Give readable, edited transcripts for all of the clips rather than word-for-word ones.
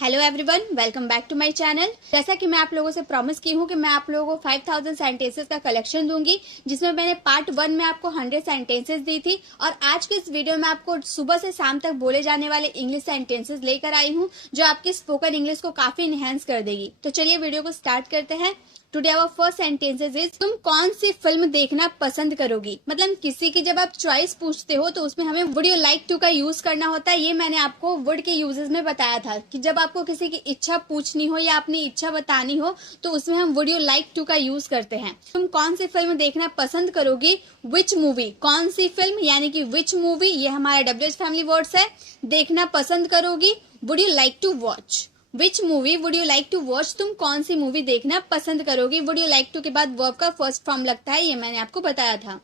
Hello everyone, welcome back to my channel. जैसा कि मैं आप लोगों से प्रॉमिस की हूँ कि मैं आप लोगों को 5000 सेंटेंसेस का कलेक्शन दूंगी, जिसमें मैंने पार्ट 1 में आपको 100 सेंटेंसेस दी थी और आज के इस वीडियो में आपको सुबह से शाम तक बोले जाने वाले इंग्लिश सेंटेंसेस लेकर आई हूँ, जो आपकी स्पोकन इंग्लिश को काफी इनहेंस कर देगी। तो चलिए वीडियो को स्टार्ट करते हैं। Today our first sentences is, तुम कौन सी फिल्म देखना पसंद करोगी। मतलब किसी की जब आप चॉइस पूछते हो तो उसमें हमें वुड यू लाइक टू का यूज करना होता है। ये मैंने आपको वुड के यूजेस में बताया था कि जब आपको किसी की इच्छा पूछनी हो या अपनी इच्छा बतानी हो तो उसमें हम वुड यू लाइक टू का यूज करते हैं। तुम कौन सी फिल्म देखना पसंद करोगी, विच मूवी, कौन सी फिल्म यानी कि विच मूवी, ये हमारा WH फैमिली वर्ड्स है। देखना पसंद करोगी, would you like to watch. Which movie would you like to watch, तुम कौन सी मूवी देखना पसंद करोगी। वुड यू लाइक टू के बाद वर्ब का फर्स्ट फॉर्म लगता है, ये मैंने आपको बताया था।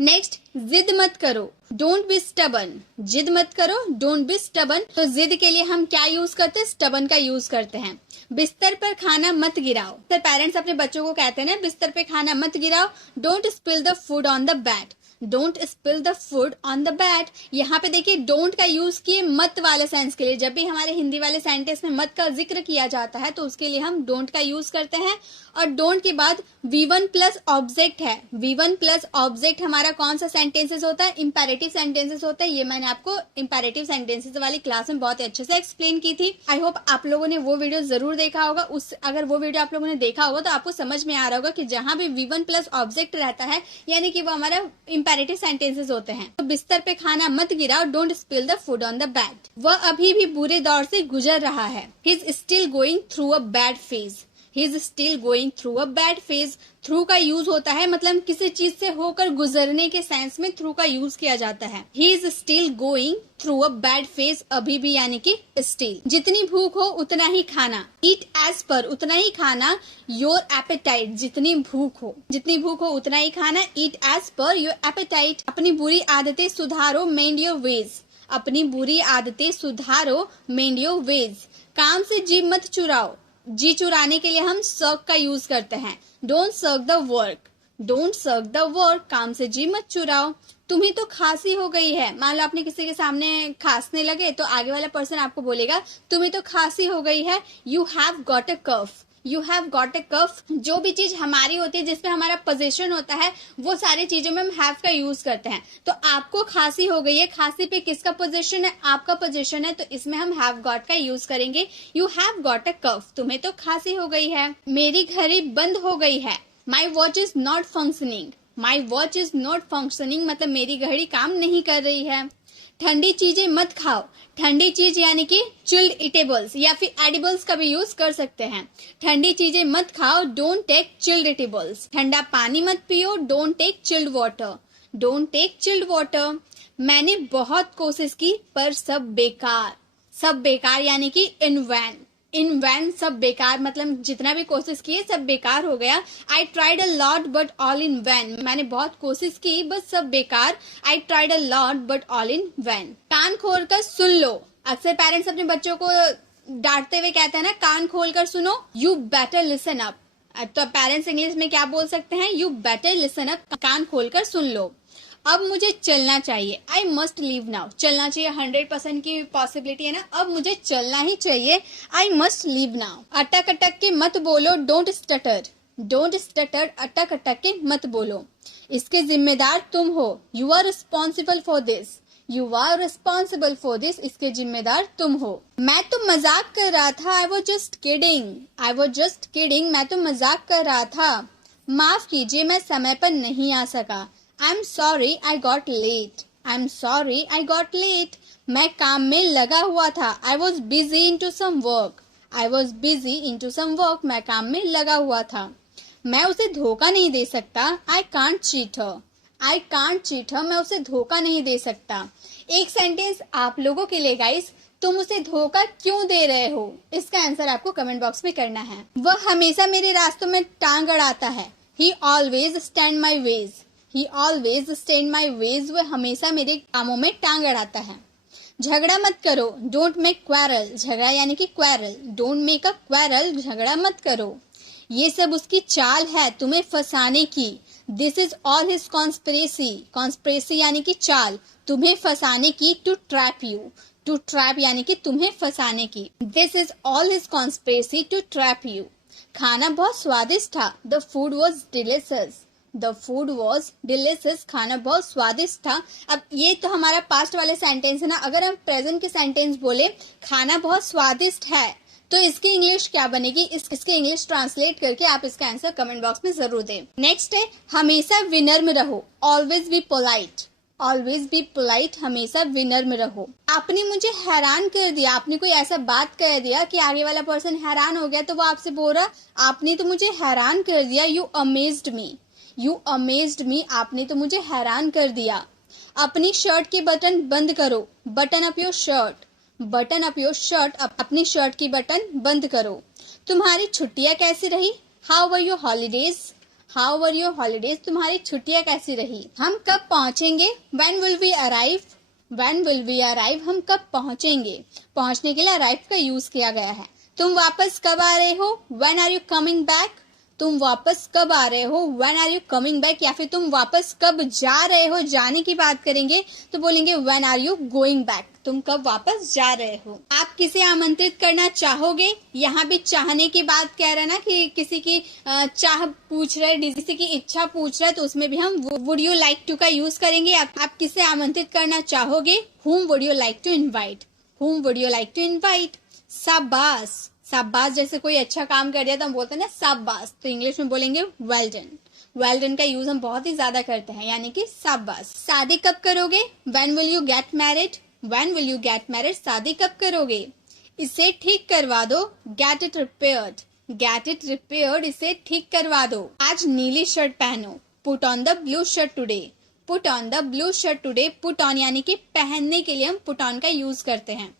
नेक्स्ट, जिद मत करो, डोंट बी स्टबन। जिद मत करो, डोंट बी स्टबन। तो जिद के लिए हम क्या यूज करते हैं, स्टबन का यूज करते हैं। बिस्तर पर खाना मत गिराओ, तो पेरेंट्स अपने बच्चों को कहते हैं ना, बिस्तर पे खाना मत गिराओ। Don't spill the food on the bed, don't spill the food on the bed. यहाँ पे देखिए डोंट का यूज किए मत वाले सेंस के लिए। जब भी हमारे हिंदी वाले सेंटेंस में मत का जिक्र किया जाता है तो उसके लिए हम डोंट का यूज करते हैं। और डोंट के बाद V1 प्लस ऑब्जेक्ट है। V1 प्लस ऑब्जेक्ट हमारा कौन सा सेंटेंसेस होता है, इंपेरेटिव सेंटेंसेस होता है। ये मैंने आपको इंपेरेटिव सेंटेंसेस वाली क्लास में बहुत अच्छे से एक्सप्लेन की थी। आई होप आप लोगों ने वो वीडियो जरूर देखा होगा। अगर वो वीडियो आप लोगों ने देखा होगा तो आपको समझ में आ रहा होगा कि जहां भी V1 प्लस ऑब्जेक्ट रहता है यानी कि वो हमारा इंपेरेटिव सेंटेंसेस होते हैं। तो बिस्तर पे खाना मत गिराओ, don't spill the food on the bed. वह अभी भी बुरे दौर से गुजर रहा है, he is still going through a bad phase. He is still going through a bad phase. Through का यूज होता है मतलब किसी चीज से होकर गुजरने के सेंस में थ्रू का यूज किया जाता है। He is still going through a bad phase, अभी भी यानी कि स्टिल। जितनी भूख हो उतना ही खाना, ईट एज पर, उतना ही खाना। योर एपेटाइट, जितनी भूख हो उतना ही खाना। Eat as per your appetite. अपनी बुरी आदतें सुधारो, मेंड योर वेज। अपनी बुरी आदतें सुधारो, मेंड योर वेज। काम से जी मत चुराओ, जी चुराने के लिए हम सर्क का यूज करते हैं। Don't shirk the work, don't shirk the work. काम से जी मत चुराओ। तुम्हें तो खांसी हो गई है, मान लो आपने किसी के सामने खांसने लगे तो आगे वाला पर्सन आपको बोलेगा तुम्हें तो खांसी हो गई है। You have got a cough, you have got a cough. जो भी चीज हमारी होती है जिसपे हमारा पोजीशन होता है वो सारी चीजों में हम हैव का यूज करते हैं। तो आपको खांसी हो गई है, खांसी पे किसका पोजीशन है, आपका पोजीशन है, तो इसमें हम हैव गॉट का यूज करेंगे। यू हैव गॉट अ कफ, तुम्हें तो खांसी हो गई है। मेरी घड़ी बंद हो गई है, my watch is not functioning. My watch is not functioning मतलब मेरी घड़ी काम नहीं कर रही है। ठंडी चीजें मत खाओ, ठंडी चीज यानी कि चिल्ड इटेबल्स या फिर एडिबल्स का भी यूज कर सकते हैं। ठंडी चीजें मत खाओ, डोंट टेक चिल्ड इटेबल्स। ठंडा पानी मत पियो, don't take chilled water, don't take chilled water. मैंने बहुत कोशिश की पर सब बेकार, सब बेकार यानी कि इन वैन, इन वैन सब बेकार मतलब जितना भी कोशिश की सब बेकार हो गया। I tried a lot but all in vain, मैंने बहुत कोशिश की बस सब बेकार। I tried a lot but all in vain. कान खोल कर सुन लो, अक्सर पेरेंट्स अपने बच्चों को डांटते हुए कहते हैं ना, कान खोल कर सुनो, यू बेटर लिसन अप। तो पेरेंट्स इंग्लिश में क्या बोल सकते हैं, यू बेटर लिसन अप, कान खोल कर सुन लो। अब मुझे चलना चाहिए, आई मस्ट लीव नाउ। चलना चाहिए 100% की पॉसिबिलिटी है ना, अब मुझे चलना ही चाहिए, आई मस्ट लीव नाउ। अटक अटक के मत बोलो, डोंट स्टटर, डोंट स्टटर, अटक अटक के मत बोलो। इसके जिम्मेदार तुम हो, you are responsible for this, you are responsible for this, इसके जिम्मेदार तुम हो। मैं तो मजाक कर रहा था, I was just kidding, I was just kidding, मैं तो मजाक कर रहा था। माफ कीजिए मैं समय पर नहीं आ सका, I'm sorry I got late, I'm sorry I got late। मैं काम में लगा हुआ था, I was busy into some work, I was busy into some work, मैं काम में लगा हुआ था। मैं उसे धोखा नहीं दे सकता, I can't cheat her, I can't cheat her, मैं उसे धोखा नहीं दे सकता। एक सेंटेंस आप लोगों के लिए गाइस, तुम उसे धोखा क्यों दे रहे हो, इसका आंसर आपको कमेंट बॉक्स में करना है। वह हमेशा मेरे रास्तों में टांग अड़ाता है, He always stand my ways, He always stand my ways, वह हमेशा मेरे कामों में टांग अड़ाता है। झगड़ा मत करो, डोंट मेक क्वेरल, झगड़ा यानी कि quarrel, don't make a quarrel, झगड़ा मत करो। ये सब उसकी चाल है तुम्हें फंसाने की, this is all his conspiracy, conspiracy यानी कि चाल, तुम्हें फंसाने की, to trap you, to trap यानी कि तुम्हें फंसाने की। This is all his conspiracy to trap you. खाना बहुत स्वादिष्ट था। The food was delicious. The food was delicious. खाना बहुत स्वादिष्ट था। अब ये तो हमारा पास्ट वाले सेंटेंस है ना। अगर हम प्रेजेंट के सेंटेंस बोले खाना बहुत स्वादिष्ट है तो इसकी इंग्लिश क्या बनेगी, इसकी इंग्लिश ट्रांसलेट करके आप इसका आंसर कमेंट बॉक्स में जरूर दें। नेक्स्ट है हमेशा विनम्र रहो। Always be polite. Always be polite, हमेशा विनम्र रहो। आपने मुझे हैरान कर दिया। आपने कोई ऐसा बात कह दिया कि आगे वाला पर्सन हैरान हो गया तो वो आपसे बोल रहा आपने तो मुझे हैरान कर दिया। You amazed me. You amazed me, आपने तो मुझे हैरान कर दिया। अपनी शर्ट के बटन बंद करो। Button up your shirt. Button up your shirt, अपनी शर्ट की बटन बंद करो। तुम्हारी छुट्टियां कैसी रही? How were your holidays? How were your holidays, तुम्हारी छुट्टियां कैसी रही? हम कब पहुंचेंगे? When will we arrive? When will we arrive, हम कब पहुंचेंगे? पहुंचने के लिए अराइव का यूज किया गया है। तुम वापस कब आ रहे हो? When are you coming back? तुम वापस कब आ रहे हो? When are you coming back. या फिर तुम वापस कब जा रहे हो, जाने की बात करेंगे तो बोलेंगे when are you going back. तुम कब वापस जा रहे हो? आप किसे आमंत्रित करना चाहोगे? यहाँ भी चाहने की बात कह रहे हैं ना कि किसी की चाह पूछ रहे, किसी की इच्छा पूछ रहे, तो उसमें भी हम वुड यू लाइक टू का यूज करेंगे। आप किसे आमंत्रित करना चाहोगे? whom would you like to invite? whom would you like to invite? शाबाश। शाबाश, जैसे कोई अच्छा काम कर दिया तो हम बोलते हैं ना शाबाश, तो इंग्लिश में बोलेंगे वेल डन। वेल डन का यूज हम बहुत ही ज्यादा करते हैं, यानी कि शाबाश। शादी कब करोगे? When will you get married? When will you get married, शादी कब करोगे? इसे ठीक करवा दो। Get it repaired. Get it repaired, इसे ठीक करवा दो। आज नीली शर्ट पहनो। Put on the blue shirt today. Put on the blue shirt today. Put on यानी कि पहनने के लिए हम पुट ऑन का यूज करते हैं।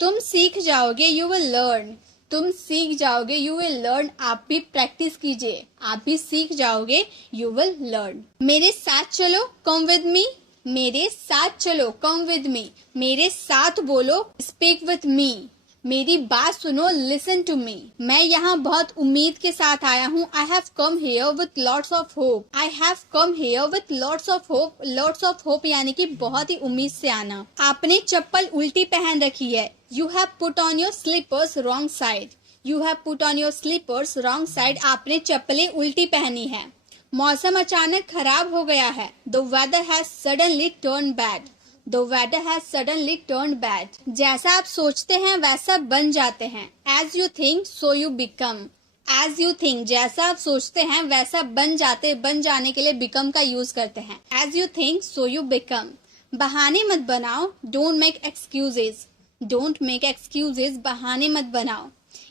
तुम सीख जाओगे, यू विल लर्न। तुम सीख जाओगे, यू विल लर्न, आप भी प्रैक्टिस कीजिए, आप भी सीख जाओगे, यू विल लर्न। मेरे साथ चलो, कम विद मी। मेरे साथ चलो, कम विद मी। मेरे साथ बोलो, स्पीक विद मी। मेरी बात सुनो, लिसन टू मी। मैं यहाँ बहुत उम्मीद के साथ आया हूँ। I have come here with lots of hope. I have come here with lots of hope. Lots of hope यानी कि बहुत ही उम्मीद से आना। आपने चप्पल उल्टी पहन रखी है। You have put on your slippers wrong side. You have put on your slippers wrong side, आपने चप्पलें उल्टी पहनी है। मौसम अचानक खराब हो गया है। The weather has suddenly turn bad. The weather has suddenly turn bad, जैसा आप सोचते हैं वैसा बन जाते हैं। As you think so you become. As you think, जैसा आप सोचते हैं वैसा बन जाते, बन जाने के लिए बिकम का यूज करते हैं। As you think so you become. बहाने मत बनाओ, don't make excuses. Don't make excuses, बहाने मत बनाओ।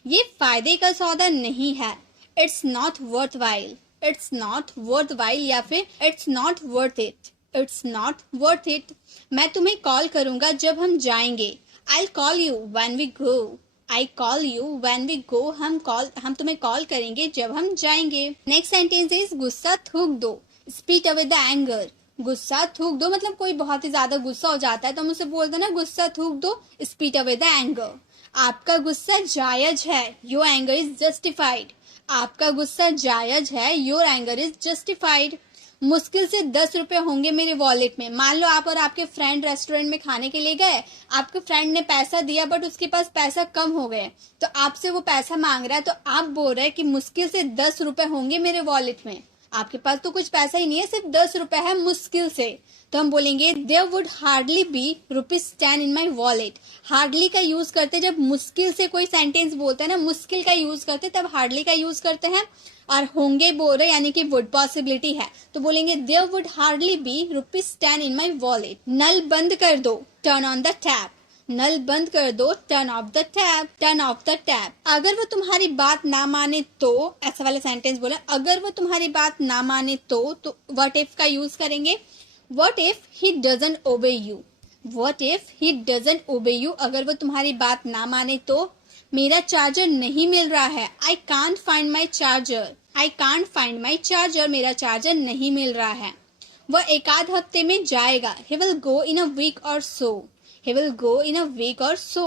ये फायदे का सौदा नहीं है। It's not worth while. It's not worth while या फिर it's not worth it. It's not worth it. मैं तुम्हें कॉल करूंगा जब हम जाएंगे। I call you when we go. I call you when we go, हम तुम्हें कॉल करेंगे जब हम जाएंगे। नेक्स्ट सेंटेंस इज गुस्सा थूक दो। Spit away the anger. गुस्सा थूक दो मतलब कोई बहुत ही ज्यादा गुस्सा हो जाता है तो हम उसे बोलते हैं ना गुस्सा थूक दो, स्पीट अवे द एंगर। आपका गुस्सा जायज है। Your anger is justified. आपका गुस्सा जायज है। Your anger is justified. मुश्किल से 10 रुपए होंगे मेरे वॉलेट में। मान लो आप और आपके फ्रेंड रेस्टोरेंट में खाने के लिए गए, आपके फ्रेंड ने पैसा दिया बट उसके पास पैसा कम हो गए, तो आपसे वो पैसा मांग रहा है, तो आप बोल रहे हैं कि मुश्किल से 10 रुपए होंगे मेरे वॉलेट में। आपके पास तो कुछ पैसा ही नहीं है, सिर्फ 10 रुपए है मुश्किल से, तो हम बोलेंगे there would hardly be ₹10 in my wallet. Hardly का यूज करते जब मुश्किल से कोई सेंटेंस बोलते हैं ना, मुश्किल का यूज करते तब हार्डली का यूज करते हैं। और होंगे बोल रहे यानी कि वुड पॉसिबिलिटी है तो बोलेंगे there would hardly be ₹10 in my wallet. नल बंद कर दो, टर्न ऑन द टैप। नल बंद कर दो, turn off the tap. Turn off the tap. अगर वो तुम्हारी बात ना माने तो, ऐसा वाला सेंटेंस बोला, अगर वो तुम्हारी बात ना माने तो व्हाट इफ का यूज करेंगे। What if he doesn't obey you. What if he doesn't obey you, अगर वो तुम्हारी बात ना माने तो। मेरा चार्जर नहीं मिल रहा है। I can't find my charger. I can't find my charger, मेरा चार्जर नहीं मिल रहा है। वह एक आध हफ्ते में जाएगा। He will go in a week और सो। He will go in a week or so.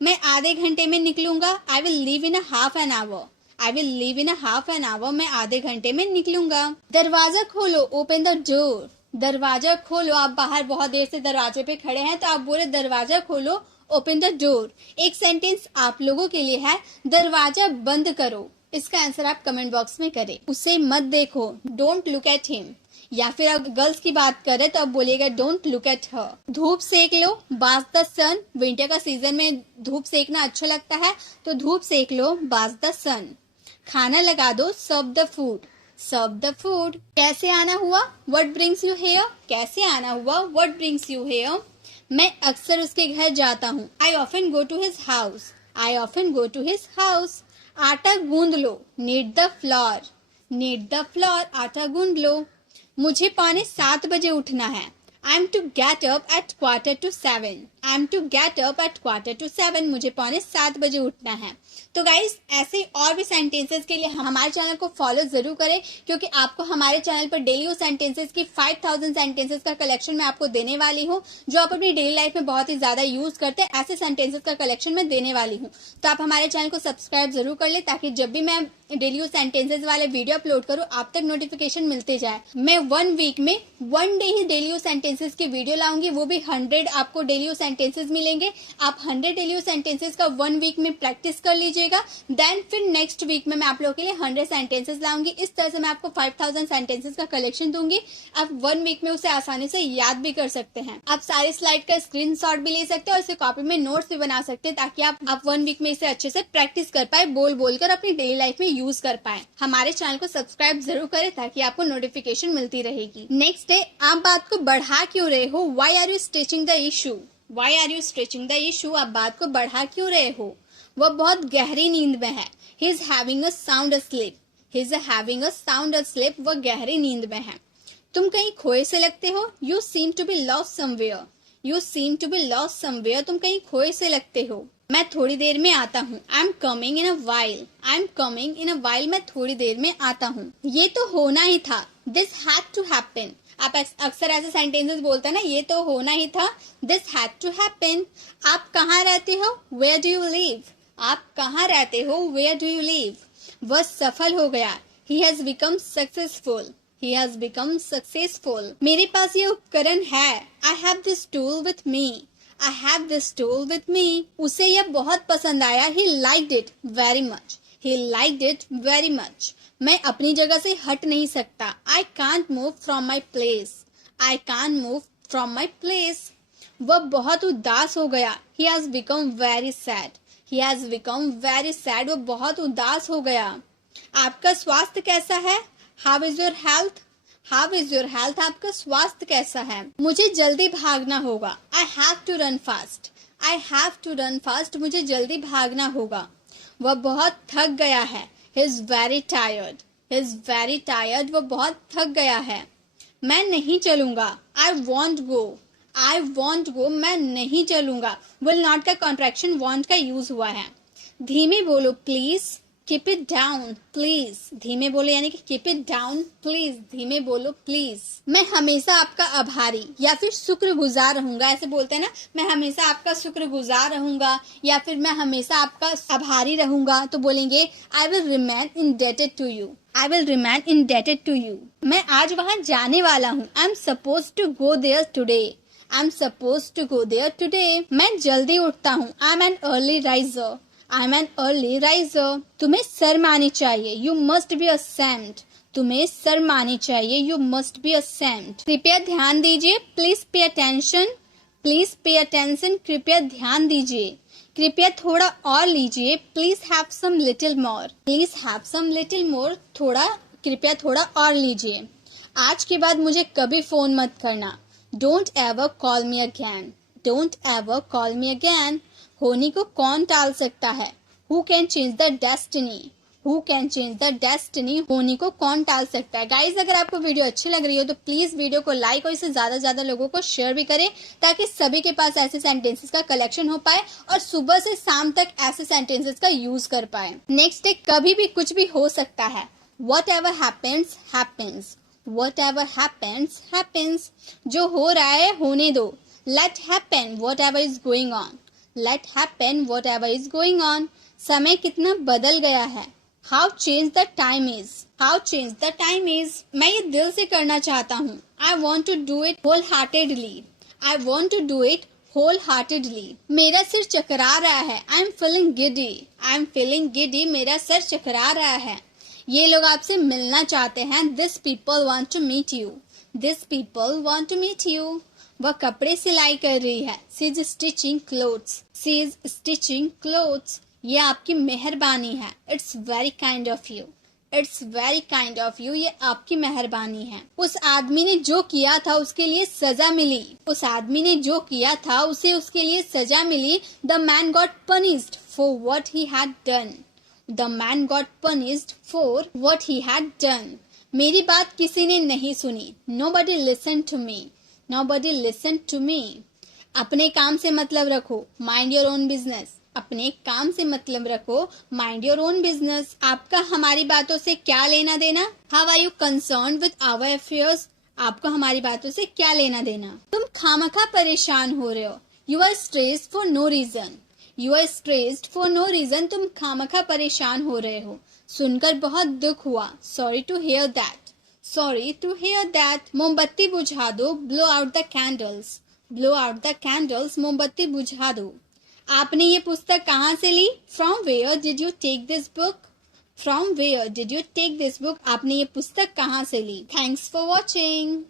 मैं आधे घंटे में निकलूंगा। I will leave in a half an hour. I will leave in a half an hour. मैं आधे घंटे में निकलूंगा। दरवाजा खोलो, open the door. दरवाजा खोलो, आप बाहर बहुत देर से दरवाजे पे खड़े हैं तो आप बोले दरवाजा खोलो, ओपन द डोर। एक सेंटेंस आप लोगों के लिए है, दरवाजा बंद करो। इसका आंसर आप कमेंट बॉक्स में करें। उसे मत देखो, डोंट लुक एट हिम। या फिर अगर गर्ल्स की बात करें तो आप बोलिएगा डोंट लुक एट हर। धूप सेक लो, बाज द सन। विंटर का सीजन में धूप सेकना अच्छा लगता है, तो धूप सेक लो, बाज द सन। खाना लगा दो, serve the food, serve the food. कैसे आना हुआ, व्हाट ब्रिंग्स यू हियर। कैसे आना हुआ, व्हाट ब्रिंग्स यू हियर। मैं अक्सर उसके घर जाता हूँ, I often go to his house, I often go to his house. आटा गूंद लो, knead the flour, knead the flour, आटा गूंद लो। मुझे 6:45 उठना है, I am to get up at 6:45, I am to get up at 6:45, मुझे 6:45 उठना है। तो गाइस ऐसे और भी सेंटेंसेस के लिए हमारे चैनल को फॉलो जरूर करें, क्योंकि आपको हमारे चैनल पर डेली यूज सेंटेंसेस की 5000 सेंटेंसेस का कलेक्शन मैं आपको देने वाली हूँ, जो आप अपनी डेली लाइफ में बहुत ही ज्यादा यूज करते हैं। ऐसे सेंटेंसेस का कलेक्शन मैं देने वाली हूँ, तो आप हमारे चैनल को सब्सक्राइब जरूर कर ले, ताकि जब भी मैं डेली यूज सेंटेंसेस वाले वीडियो अपलोड करूँ आप तक नोटिफिकेशन मिलते जाए। मैं 1 वीक में 1 डे ही डेली यूज सेंटेंसेस की वीडियो लाऊंगी, वो भी 100 आपको डेली यूज सेंटेंसेस मिलेंगे। आप 100 डेली यूज सेंटेंसेस का 1 वीक में प्रैक्टिस कर लीजिएगा, देन फिर नेक्स्ट वीक में मैं आप लोगों के लिए 100 सेंटेंसेस लाऊंगी। इस तरह से मैं आपको 5000 सेंटेंसेस का कलेक्शन दूंगी। आप 1 वीक में उसे आसानी से याद भी कर सकते हैं। आप सारे स्लाइड का स्क्रीनशॉट भी ले सकते हैं और इसे कॉपी में नोट्स भी बना सकते हैं, ताकि आप 1 वीक में इसे अच्छे से प्रैक्टिस कर पाए, बोल बोलकर अपनी डेली लाइफ में यूज कर पाए। हमारे चैनल को सब्सक्राइब जरूर करें, ताकि आपको नोटिफिकेशन मिलती रहेगी। नेक्स्ट है, आप बात को बढ़ा क्यों रहे हो, why are you stretching the issue, why are you stretching the issue. आप बात को बढ़ा क्यों रहे हो, वह बहुत गहरी नींद में है, he is having a sound sleep, he is having a sound sleep, वह गहरी नींद में है। तुम कहीं खोए से लगते हो, you seem to be lost somewhere, you seem to be lost somewhere, तुम कहीं खोए से लगते हो। मैं थोड़ी देर में आता हूँ, I am coming in a while, I am coming in a while, मैं थोड़ी देर में आता हूँ। ये तो होना ही था, दिस हैड टू हैपन। आप अक्सर ऐसे सेंटेंसेस बोलते हैं ना, ये तो होना ही था, दिस हैड टू हैपन। आप कहाँ रहते हो, वेयर डू यू लिव, आप कहाँ रहते हो, वेयर डू यू लिव। वह सफल हो गया, he has become successful, he has become successful। मेरे पास ये उपकरण है, I have this tool with me, I have this tool with me। उसे यह बहुत पसंद आया, he liked it very much, he liked it very much। मैं अपनी जगह से हट नहीं सकता, I can't move from my place, I can't move from my place। वह बहुत उदास हो गया, he has become very sad, he has become very sad। वह बहुत उदास हो गया। आपका स्वास्थ्य कैसा है, how is your health, how is your health, आपका स्वास्थ्य कैसा है। मुझे जल्दी भागना होगा, I have to run fast, I have to run fast, मुझे जल्दी भागना होगा। वह बहुत थक गया है, he is very tired, he is very tired, वह बहुत थक गया है। मैं नहीं चलूंगा, I want go, I want गो, मैं नहीं चलूंगा। विल नॉट का कॉन्ट्रैक्शन वॉन्ट का यूज हुआ है। धीमे बोलो please, keep it down please, धीमे बोलो यानी कि कीप इट डाउन प्लीज, धीमे बोलो प्लीज। मैं हमेशा आपका आभारी या फिर शुक्रगुजार रहूंगा, ऐसे बोलते हैं ना, मैं हमेशा आपका शुक्रगुजार रहूंगा या फिर मैं हमेशा आपका आभारी रहूंगा, तो बोलेंगे I will remain indebted to you, I will remain indebted to you. मैं आज वहां जाने वाला हूँ, I am suppose to go there today, I am suppose to go there today. मैं जल्दी उठता हूँ, I am an early riser, I am an early riser. तुम्हें शर्म आनी चाहिए, यू मस्ट बी असेम्ड, तुम्हें शर्म आनी चाहिए, यू मस्ट बी असेम्ड। कृपया ध्यान दीजिए, please pay attention, please pay attention, कृपया ध्यान दीजिए। कृपया थोड़ा और लीजिए, please have some little more, please have some little more, थोड़ा कृपया थोड़ा और लीजिए। आज के बाद मुझे कभी फोन मत करना, don't ever call me again, don't ever call me again. होनी को कौन टाल सकता है, who can change the destiny, who can change the destiny, होनी को कौन टाल सकता है। गाइज अगर आपको वीडियो अच्छी लग रही हो तो प्लीज वीडियो को लाइक और इसे ज्यादा से ज्यादा लोगों को शेयर भी करें, ताकि सभी के पास ऐसे सेंटेंसेस का कलेक्शन हो पाए और सुबह से शाम तक ऐसे सेंटेंसेस का यूज कर पाए। नेक्स्ट है, कभी भी कुछ भी हो सकता है, whatever happens happens, whatever happens happens. जो हो रहा है होने दो, let happen whatever is going on, let happen whatever is going on। समय कितना बदल गया है, how change the time is, how change the time is। मैं ये दिल से करना चाहता हूँ, I want to do it wholeheartedly, I want to do it wholeheartedly. मेरा सिर चकरा रहा है, I am feeling giddy. I am feeling giddy, मेरा सर चकरा रहा है। ये लोग आपसे मिलना चाहते हैं, this people want to meet you. This people want to meet you. वह कपड़े सिलाई कर रही है, she is stitching clothes. She is stitching clothes. ये आपकी मेहरबानी है, it's very kind of you. It's very kind of you, ये आपकी मेहरबानी है। उस आदमी ने जो किया था उसके लिए सजा मिली। उस आदमी ने जो किया था उसे उसके लिए सजा मिली। The man got punished for what he had done. The man got punished for what he had done. मेरी बात किसी ने नहीं सुनी, nobody listen to me. Nobody listen to me. अपने काम से मतलब रखो, माइंड योर ओन बिजनेस। अपने काम से मतलब रखो, माइंड योर ओन बिजनेस। आपका हमारी बातों से क्या लेना देना? How are you concern with our affairs? आपको हमारी बातों से क्या लेना देना? तुम खामखा परेशान हो रहे हो, you are stressed for no reason. You are stressed for no reason, तुम खामखा परेशान हो रहे हो। सुनकर बहुत दुख हुआ, sorry to hear that. Sorry to hear that. मोमबत्ती बुझा दो, blow out the candles. Blow out the candles, मोमबत्ती बुझा दो। आपने ये पुस्तक कहाँ से ली? From where did you take this book? From where did you take this book? आपने ये पुस्तक कहाँ से ली? Thanks for watching.